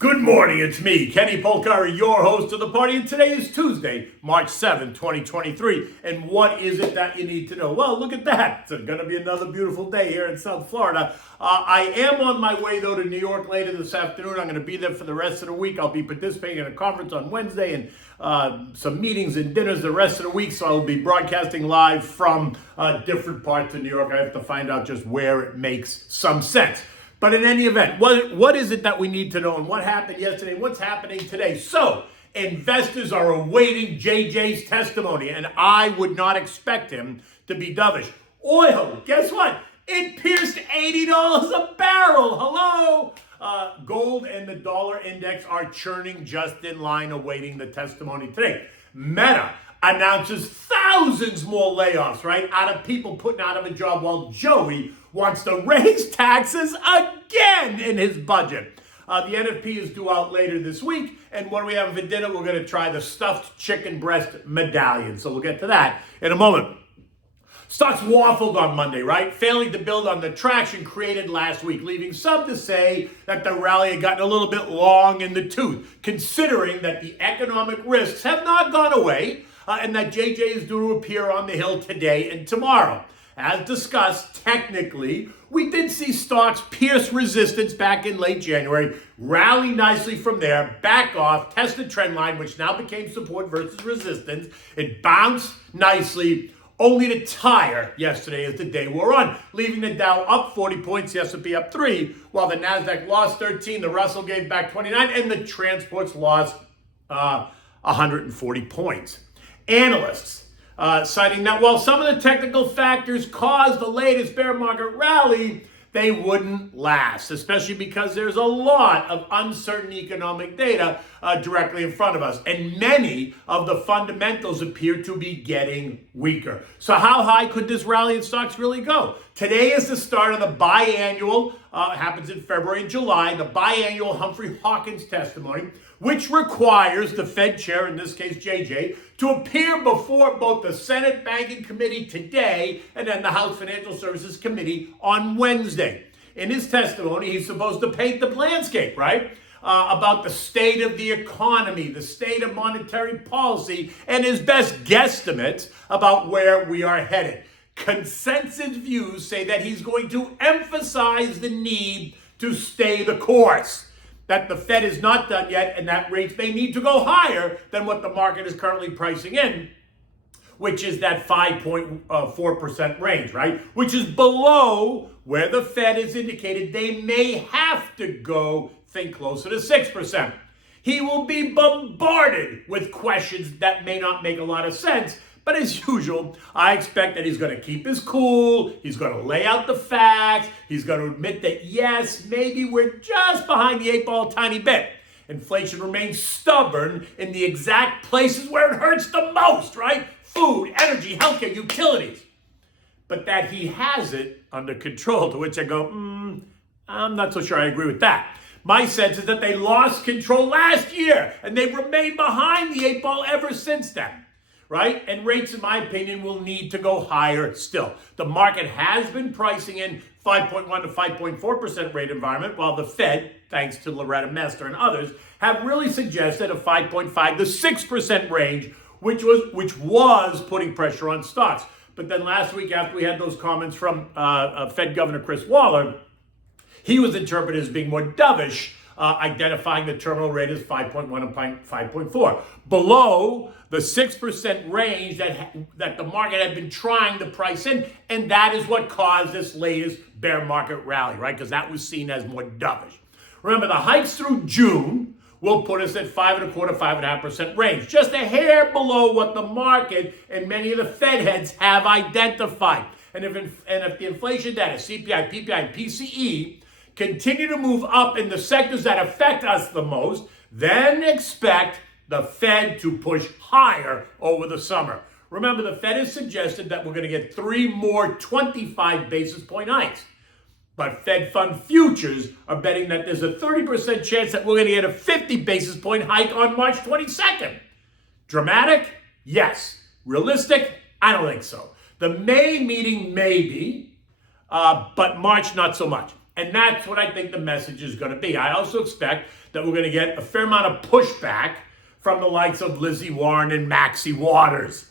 Good morning, it's me, Kenny Polcari, your host of the party, and today is Tuesday, March 7th, 2023. And what is it that you need to know? Well, look at that. It's going to be another beautiful day here in South Florida. I am on my way, though, to New York later this afternoon. I'm going to be there for the rest of the week. I'll be participating in a conference on Wednesday and some meetings and dinners the rest of the week, so I'll be broadcasting live from different parts of New York. I have to find out just where it makes some sense. But in any event, what is it that we need to know, and what happened yesterday? What's happening today? So, investors are awaiting JJ's testimony, and I would not expect him to be dovish. Oil, guess what? It pierced $80 a barrel. Hello? Gold and the dollar index are churning just in line, awaiting the testimony today. Meta announces thousands more layoffs, right? Out of people putting out of a job, while Joey wants to raise taxes again in his budget. The NFP is due out later this week, and what do we have for dinner? We're going to try the stuffed chicken breast medallion, so we'll get to that in a moment. Stocks waffled on Monday, right? Failing to build on the traction created last week, leaving some to say that the rally had gotten a little bit long in the tooth, considering that the economic risks have not gone away, and that JJ is due to appear on the Hill today and tomorrow. As discussed, technically, we did see stocks pierce resistance back in late January, rally nicely from there, back off, test the trend line, which now became support versus resistance. It bounced nicely, only to tire yesterday as the day wore on, leaving the Dow up 40 points, the S&P up 3, while the Nasdaq lost 13, the Russell gave back 29, and the transports lost 140 points. Analysts citing that while some of the technical factors caused the latest bear market rally, they wouldn't last, especially because there's a lot of uncertain economic data directly in front of us, and many of the fundamentals appear to be getting weaker. So how high could this rally in stocks really go? Today is the start of the biannual, happens in February and July, the biannual Humphrey Hawkins testimony, which requires the Fed chair, in this case JJ, to appear before both the Senate Banking Committee today and then the House Financial Services Committee on Wednesday. In his testimony, he's supposed to paint the landscape, right? About the state of the economy, the state of monetary policy, and his best guesstimates about where we are headed. Consensus views say that he's going to emphasize the need to stay the course, that the Fed is not done yet, and that rates may need to go higher than what the market is currently pricing in, which is that 5.4% range, right? Which is below where the Fed has indicated they may have to go, think closer to 6%. He will be bombarded with questions that may not make a lot of sense, but as usual, I expect that he's going to keep his cool, he's going to lay out the facts, he's going to admit that yes, maybe we're just behind the eight ball a tiny bit. Inflation remains stubborn in the exact places where it hurts the most, right? Food, energy, healthcare, utilities. But that he has it under control, to which I go, I'm not so sure I agree with that. My sense is that they lost control last year, and they've remained behind the eight ball ever since then. Right? And rates, in my opinion, will need to go higher still. The market has been pricing in 5.1 to 5.4% rate environment, while the Fed, thanks to Loretta Mester and others, have really suggested a 5.5 to 6% range, which was putting pressure on stocks. But then last week, after we had those comments from Fed Governor Chris Waller, he was interpreted as being more dovish, identifying the terminal rate as 5.1 and 5.4. Below the 6% range that the market had been trying to price in, and that is what caused this latest bear market rally, right? Because that was seen as more dovish. Remember, the hikes through June will put us at 5.25%, 5.5% range, just a hair below what the market and many of the Fed heads have identified. And if the inflation data, CPI, PPI, and PCE, continue to move up in the sectors that affect us the most, then expect the Fed to push higher over the summer. Remember, the Fed has suggested that we're going to get 3 more 25 basis point hikes. But Fed Fund futures are betting that there's a 30% chance that we're going to get a 50 basis point hike on March 22nd. Dramatic? Yes. Realistic? I don't think so. The May meeting, maybe, but March, not so much. And that's what I think the message is going to be. I also expect that we're going to get a fair amount of pushback from the likes of Lizzie Warren and Maxie Waters.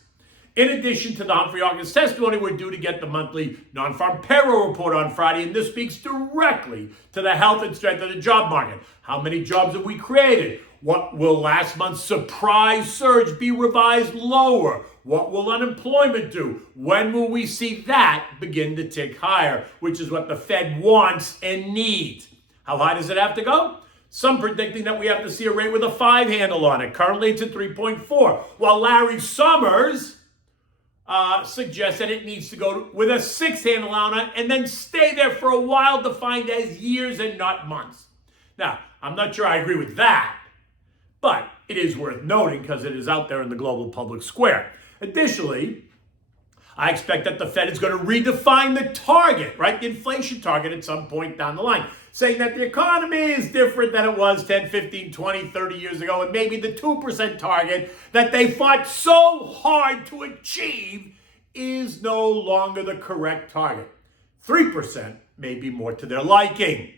In addition to the Humphrey Hawkins testimony, we're due to get the monthly non-farm payroll report on Friday, and this speaks directly to the health and strength of the job market. How many jobs have we created? What will last month's surprise surge be revised lower? What will unemployment do? When will we see that begin to tick higher, which is what the Fed wants and needs? How high does it have to go? Some predicting that we have to see a rate with a 5 handle on it. Currently, it's at 3.4, while Larry Summers suggests that it needs to go with a 6 handle on it and then stay there for a while, defined as years and not months. Now, I'm not sure I agree with that, but it is worth noting because it is out there in the global public square. Additionally, I expect that the Fed is going to redefine the target, right? The inflation target at some point down the line, saying that the economy is different than it was 10, 15, 20, 30 years ago, and maybe the 2% target that they fought so hard to achieve is no longer the correct target. 3% may be more to their liking.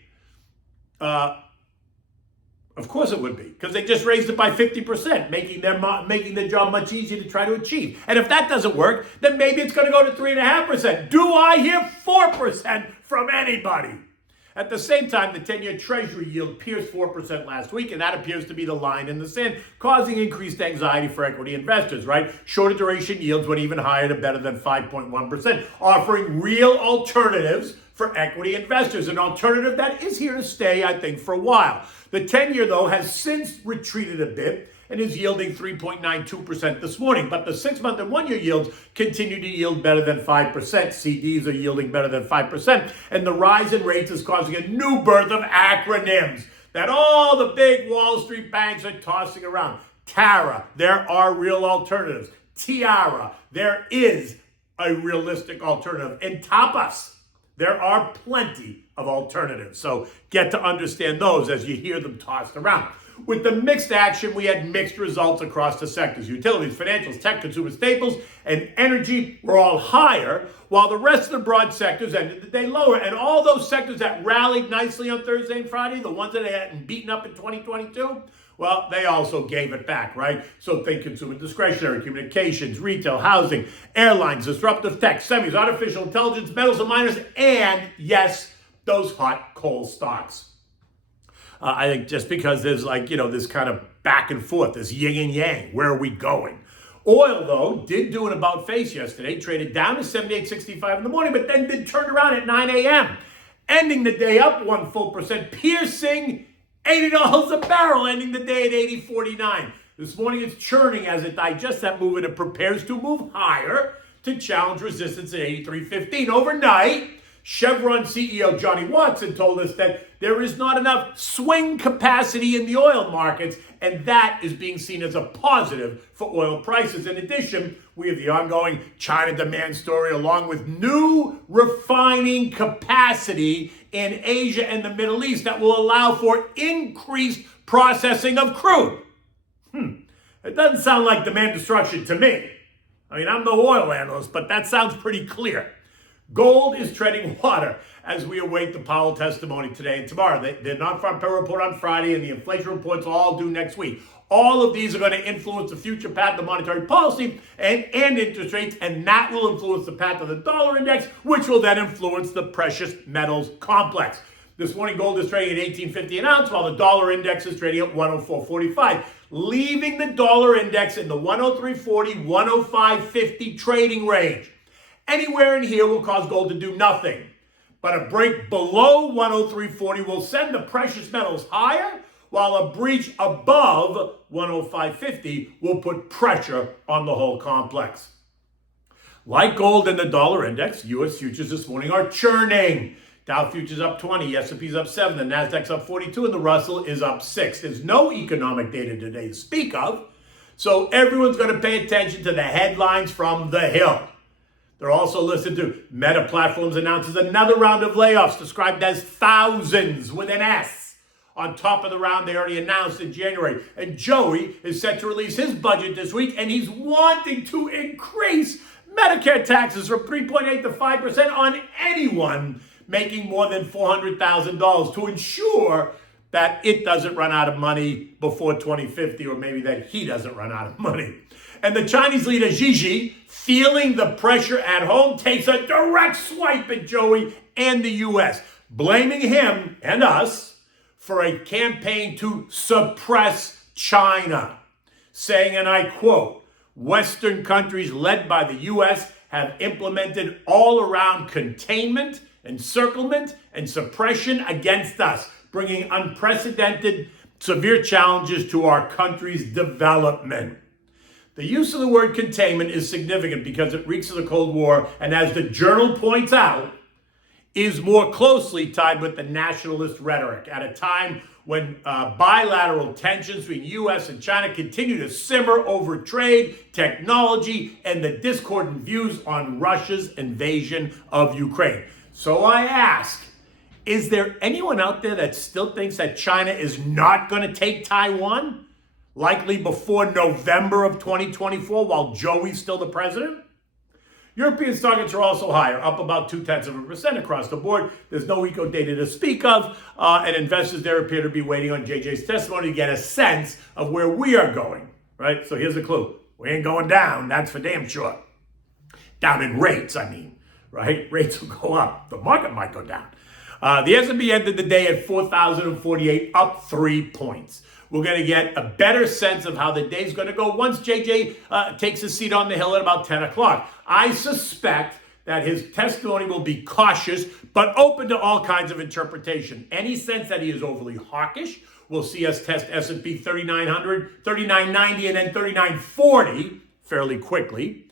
Of course it would be, because they just raised it by 50%, making the job much easier to try to achieve. And if that doesn't work, then maybe it's going to go to 3.5%. Do I hear 4% from anybody? At the same time, the 10-year Treasury yield pierced 4% last week, and that appears to be the line in the sand, causing increased anxiety for equity investors, right? Shorter duration yields went even higher to better than 5.1%, offering real alternatives for equity investors, an alternative that is here to stay, I think, for a while. The 10-year, though, has since retreated a bit and is yielding 3.92% this morning. But the 6-month and 1-year yields continue to yield better than 5%. CDs are yielding better than 5%. And the rise in rates is causing a new birth of acronyms that all the big Wall Street banks are tossing around. TARA, there are real alternatives. TIARA, there is a realistic alternative. And TAPAS, there are plenty of alternatives. So get to understand those as you hear them tossed around. With the mixed action, we had mixed results across the sectors. Utilities, financials, tech, consumer staples, and energy were all higher, while the rest of the broad sectors ended the day lower. And all those sectors that rallied nicely on Thursday and Friday, the ones that had beaten up in 2022, well, they also gave it back, right? So think consumer discretionary, communications, retail, housing, airlines, disruptive tech, semis, artificial intelligence, metals and miners, and yes, those hot coal stocks. I think just because there's this kind of back and forth, this yin and yang, where are we going? Oil, though, did do an about face yesterday, traded down to 78.65 in the morning, but then did turn around at 9 a.m., ending the day up 1 full percent, piercing $80 a barrel, ending the day at 80.49. This morning it's churning as it digests that move and it prepares to move higher to challenge resistance at 83.15. Overnight, Chevron CEO Johnny Watson told us that there is not enough swing capacity in the oil markets, and that is being seen as a positive for oil prices. In addition, we have the ongoing China demand story, along with new refining capacity in Asia and the Middle East that will allow for increased processing of crude. It doesn't sound like demand destruction to me. I mean, I'm no oil analyst, but that sounds pretty clear. Gold is treading water as we await the Powell testimony today and tomorrow. The non-farm payroll report on Friday and the inflation reports all due next week. All of these are going to influence the future path of monetary policy and interest rates, and that will influence the path of the dollar index, which will then influence the precious metals complex. This morning, gold is trading at $18.50 an ounce, while the dollar index is trading at 104.45, leaving the dollar index in the 103.40, 105.50 trading range. Anywhere in here will cause gold to do nothing, but a break below 103.40 will send the precious metals higher, while a breach above 105.50 will put pressure on the whole complex. Like gold and the dollar index, U.S. futures this morning are churning. Dow futures up 20, S&P's up 7, the Nasdaq's up 42, and the Russell is up 6. There's no economic data today to speak of, so everyone's going to pay attention to the headlines from the Hill. They're also listening to Meta Platforms announces another round of layoffs described as thousands with an S. On top of the round they already announced in January. And Joey is set to release his budget this week, and he's wanting to increase Medicare taxes from 3.8 to 5% on anyone making more than $400,000 to ensure that it doesn't run out of money before 2050, or maybe that he doesn't run out of money. And the Chinese leader Xi, feeling the pressure at home, takes a direct swipe at Joey and the U.S., blaming him and us for a campaign to suppress China, saying, and I quote, "Western countries led by the U.S. have implemented all-around containment, encirclement, and suppression against us, bringing unprecedented severe challenges to our country's development." The use of the word containment is significant because it reeks of the Cold War, and as the journal points out, is more closely tied with the nationalist rhetoric at a time when bilateral tensions between U.S. and China continue to simmer over trade, technology, and the discordant views on Russia's invasion of Ukraine. So I ask, is there anyone out there that still thinks that China is not going to take Taiwan? Likely before November of 2024, while Joey's still the president? European markets are also higher, up about 0.2% across the board. There's no eco data to speak of, and investors there appear to be waiting on JJ's testimony to get a sense of where we are going, right? So here's a clue. We ain't going down, that's for damn sure. Down in rates, I mean, right? Rates will go up. The market might go down. The S&P ended the day at 4,048, up 3 points. We're going to get a better sense of how the day's going to go once JJ takes a seat on the Hill at about 10 o'clock. I suspect that his testimony will be cautious, but open to all kinds of interpretation. Any sense that he is overly hawkish will see us test S&P 3,900, 3,990, and then 3,940 fairly quickly.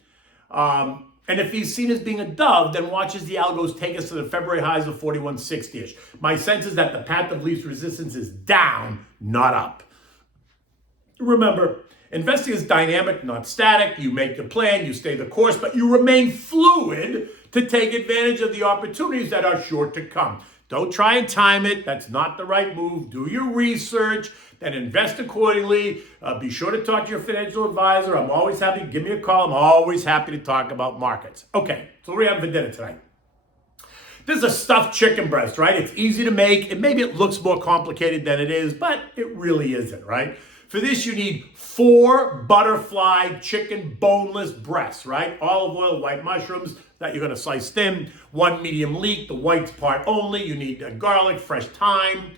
And if he's seen as being a dove, then watches the algos take us to the February highs of 4160-ish. My sense is that the path of least resistance is down, not up. Remember, investing is dynamic, not static. You make the plan, you stay the course, but you remain fluid to take advantage of the opportunities that are sure to come. Don't try and time it. That's not the right move. Do your research, then invest accordingly. Be sure to talk to your financial advisor. I'm always happy. Give me a call. I'm always happy to talk about markets. Okay, so what are we having for dinner tonight? This is a stuffed chicken breast, right? It's easy to make. And maybe it looks more complicated than it is, but it really isn't, right? For this, you need 4 butterfly chicken boneless breasts, right? Olive oil, white mushrooms that you're going to slice thin, 1 medium leek, the whites part only. You need garlic, fresh thyme,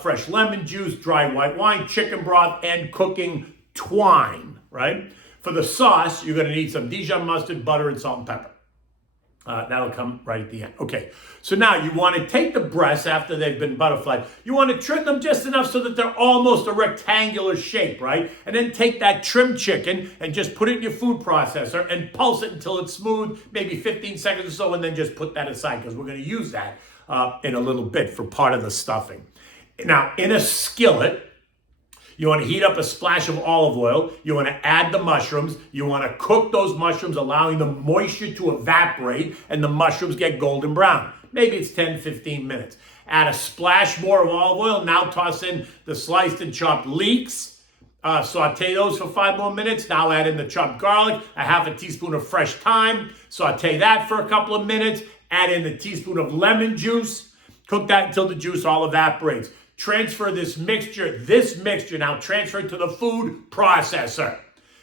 fresh lemon juice, dry white wine, chicken broth, and cooking twine, right? For the sauce, you're going to need some Dijon mustard, butter, and salt and pepper. That'll come right at the end. Okay, so now you want to take the breasts after they've been butterflied. You want to trim them just enough so that they're almost a rectangular shape, right? And then take that trimmed chicken and just put it in your food processor and pulse it until it's smooth, maybe 15 seconds or so, and then just put that aside because we're going to use that in a little bit for part of the stuffing. Now, in a skillet, you want to heat up a splash of olive oil. You want to add the mushrooms. You want to cook those mushrooms, allowing the moisture to evaporate and the mushrooms get golden brown. Maybe it's 10, 15 minutes. Add a splash more of olive oil. Now toss in the sliced and chopped leeks. Saute those for 5 more minutes. Now add in the chopped garlic, a half a teaspoon of fresh thyme. Saute that for a couple of minutes. Add in a teaspoon of lemon juice. Cook that until the juice all evaporates. Transfer this mixture, now transfer it to the food processor.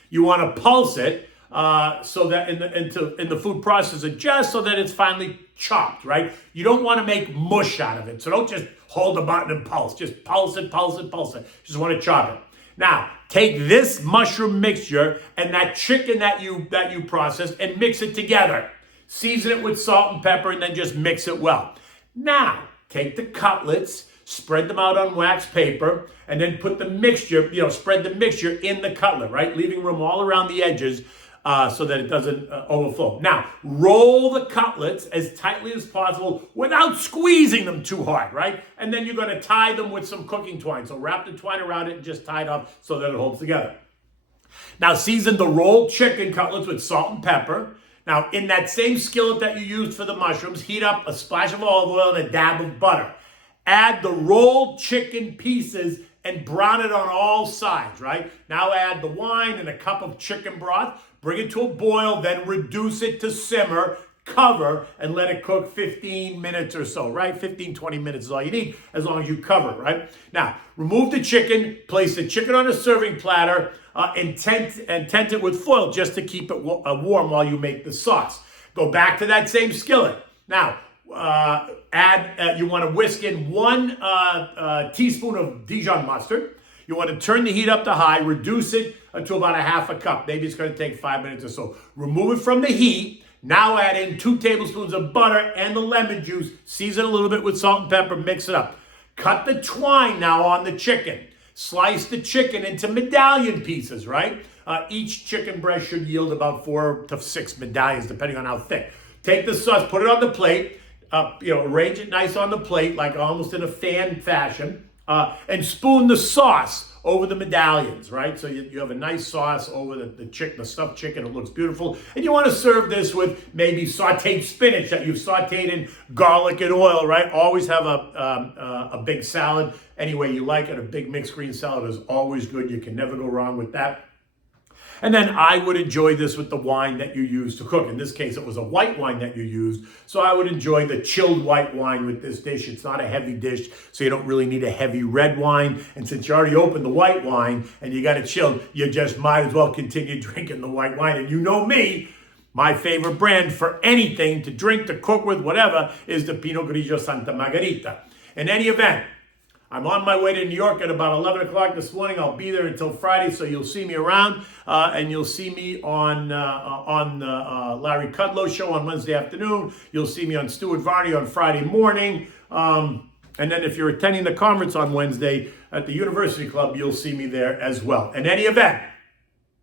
You want to pulse it so that in the food processor, just so that it's finely chopped, right? You don't want to make mush out of it. So don't just hold the button and pulse. Just pulse it, pulse it, pulse it. Just want to chop it. Now, take this mushroom mixture and that chicken that you processed and mix it together. Season it with salt and pepper and then just mix it well. Now, take the cutlets, spread them out on wax paper, and then put the mixture, spread the mixture in the cutlet, right? Leaving room all around the edges so that it doesn't overflow. Now, roll the cutlets as tightly as possible without squeezing them too hard, right? And then you're going to tie them with some cooking twine. So wrap the twine around it and just tie it up so that it holds together. Now, season the rolled chicken cutlets with salt and pepper. Now, in that same skillet that you used for the mushrooms, heat up a splash of olive oil and a dab of butter. Add the rolled chicken pieces and brown it on all sides, right? Now add the wine and a cup of chicken broth. Bring it to a boil, then reduce it to simmer. cover and let it cook 15 minutes or so, right? 15, 20 minutes is all you need as long as you cover it, right? Now, remove the chicken, place the chicken on a serving platter, and tent it with foil just to keep it warm while you make the sauce. Go back to that same skillet. Now, you want to whisk in 1 teaspoon of Dijon mustard. You want to turn the heat up to high, reduce it to about a half a cup. Maybe it's going to take 5 minutes or so. Remove it from the heat. Now add in 2 tablespoons of butter and the lemon juice. Season a little bit with salt and pepper. Mix it up. Cut the twine now on the chicken. Slice the chicken into medallion pieces, right? Each chicken breast should yield about 4 to 6 medallions, depending on how thick. Take the sauce, put it on the plate. Arrange it nice on the plate, like almost in a fan fashion. And spoon the sauce over the medallions, right? So you have a nice sauce over the stuffed chicken. It looks beautiful. And you want to serve this with maybe sauteed spinach that you've sauteed in garlic and oil, right? Always have a big salad any way you like it. A big mixed green salad is always good. You can never go wrong with that. And then I would enjoy this with the wine that you use to cook. In this case, it was a white wine that you used. So I would enjoy the chilled white wine with this dish. It's not a heavy dish, so you don't really need a heavy red wine. And since you already opened the white wine and you got it chilled, you just might as well continue drinking the white wine. And you know me, my favorite brand for anything to drink, to cook with, whatever, is the Pinot Grigio Santa Margherita. In any event, I'm on my way to New York at about 11 o'clock this morning. I'll be there until Friday, so you'll see me around, and you'll see me on the Larry Kudlow show on Wednesday afternoon. You'll see me on Stuart Varney on Friday morning. And then if you're attending the conference on Wednesday at the University Club, you'll see me there as well. In any event,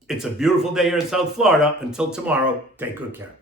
it's a beautiful day here in South Florida. Until tomorrow, take good care.